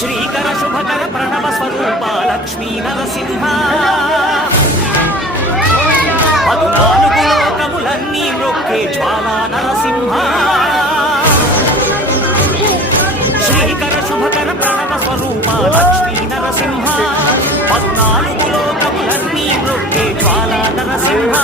శ్రీకర శుభకర ప్రణవ స్వరూప Lakshmi Narasimha 14 లోకములన్నీ మ్రొక్కే జ్వాలా Narasimha శ్రీకర శుభకర ప్రణవ స్వరూప Lakshmi Narasimha 14 లోకములన్నీ మ్రొక్కే జ్వాలా Narasimha